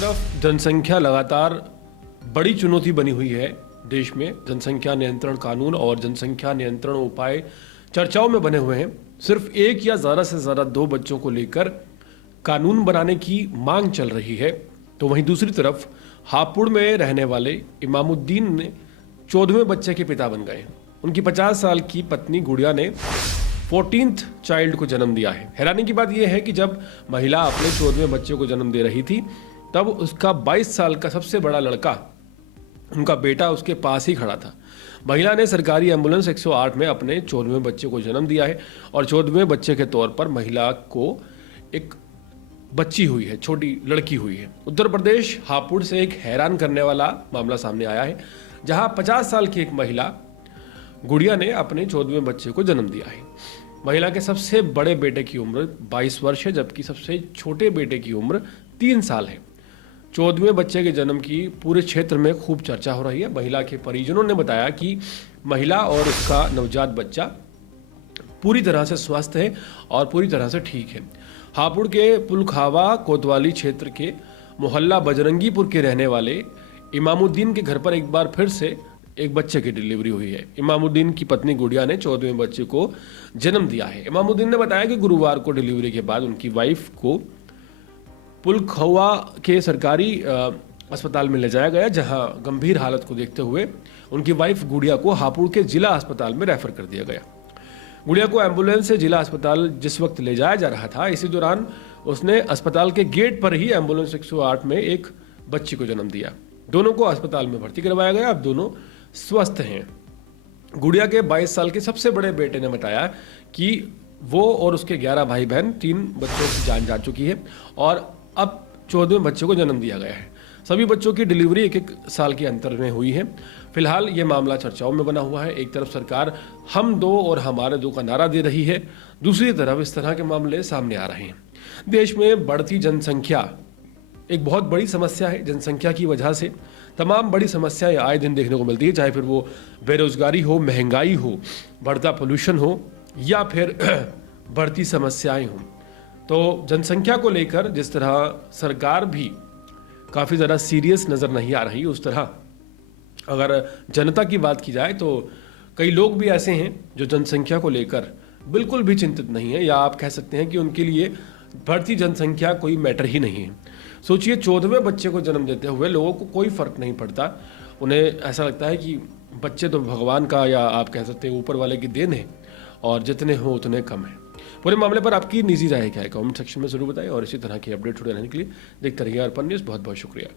तरफ जनसंख्या लगातार बड़ी चुनौती बनी हुई है देश में। जनसंख्या नियंत्रण कानून और जनसंख्या नियंत्रण उपाय चर्चाओं में बने हुए हैं। सिर्फ एक या ज़्यादा से ज़्यादा 2 बच्चों को लेकर कानून बनाने की मांग चल रही है। तो वहीं दूसरी तरफ हापुड़ में रहने वाले इमामुद्दीन ने 14वें बच्चे के पिता बन गए। उनकी 50 साल की पत्नी गुड़िया ने 14th चाइल्ड को जन्म दिया है। हैरानी की बात यह है कि जब महिला अपने 14वें बच्चे को जन्म दे रही थी तब उसका 22 साल का सबसे बड़ा लड़का, उनका बेटा, उसके पास ही खड़ा था। महिला ने सरकारी एम्बुलेंस 108 में अपने 14वें बच्चे को जन्म दिया है और 14वें बच्चे के तौर पर महिला को एक बच्ची हुई है, छोटी लड़की हुई है। उत्तर प्रदेश हापुड़ से एक हैरान करने वाला मामला सामने आया है, जहां 50 साल की एक महिला गुड़िया ने अपने 14वें बच्चे को जन्म दिया है। महिला के सबसे बड़े बेटे की उम्र 22 वर्ष है, जबकि सबसे छोटे बेटे की उम्र 3 साल है। 14वें बच्चे के जन्म की पूरे क्षेत्र में खूब चर्चा हो रही है। महिला के परिजनों ने बताया कि महिला और उसका नवजात बच्चा पूरी तरह से स्वस्थ है और पूरी तरह से ठीक है। हापुड़ के पुलखावा कोतवाली क्षेत्र के मोहल्ला बजरंगीपुर के रहने वाले इमामुद्दीन के घर पर एक बार फिर से एक बच्चे की डिलीवरी हुई है। इमामुद्दीन की पत्नी गुड़िया ने 14वें बच्चे को जन्म दिया है। इमामुद्दीन ने बताया कि गुरुवार को डिलीवरी के बाद उनकी वाइफ को पुलखवा के सरकारी अस्पताल में ले जाया गया, जहां गंभीर हालत को देखते हुए उनकी वाइफ गुड़िया को हापुड़ के जिला अस्पताल में रेफर कर दिया गया। गुड़िया को एम्बुलेंस से जिला अस्पताल जिस वक्त ले जाया जा रहा था, इसी दौरान उसने अस्पताल के गेट पर ही एम्बुलेंस 108 में एक बच्ची को जन्म दिया। दोनों को अस्पताल में भर्ती करवाया गया। अब दोनों स्वस्थ हैं। गुड़िया के 22 साल के सबसे बड़े बेटे ने बताया कि वो और उसके 11 भाई बहन, 3 बच्चों की जान जा चुकी है और अब 14वें बच्चे को जन्म दिया गया है। सभी बच्चों की डिलीवरी 1-1 साल के अंतर में हुई है। फिलहाल ये मामला चर्चाओं में बना हुआ है। एक तरफ सरकार हम दो और हमारे दो का नारा दे रही है, दूसरी तरफ इस तरह के मामले सामने आ रहे हैं। देश में बढ़ती जनसंख्या एक बहुत बड़ी समस्या है। जनसंख्या की वजह से तमाम बड़ी समस्याएं आए दिन देखने को मिलती है, चाहे फिर वो बेरोजगारी हो, महंगाई हो, बढ़ता पोल्यूशन हो या फिर बढ़ती समस्याएं हों। तो जनसंख्या को लेकर जिस तरह सरकार भी काफ़ी ज़्यादा सीरियस नज़र नहीं आ रही, उस तरह अगर जनता की बात की जाए तो कई लोग भी ऐसे हैं जो जनसंख्या को लेकर बिल्कुल भी चिंतित नहीं है, या आप कह सकते हैं कि उनके लिए बढ़ती जनसंख्या कोई मैटर ही नहीं है। सोचिए, 14वें बच्चे को जन्म देते हुए लोगों को कोई फ़र्क नहीं पड़ता। उन्हें ऐसा लगता है कि बच्चे तो भगवान का, या आप कह सकते हैं ऊपर वाले की देन है और जितने हो उतने कम है। पूरे मामले पर आपकी निजी राय क्या है, कमेंट सेक्शन में ज़रूर बताएं और इसी तरह की अपडेट जुड़े रहने के लिए देखते रहिए अर्पण न्यूज़। बहुत बहुत शुक्रिया।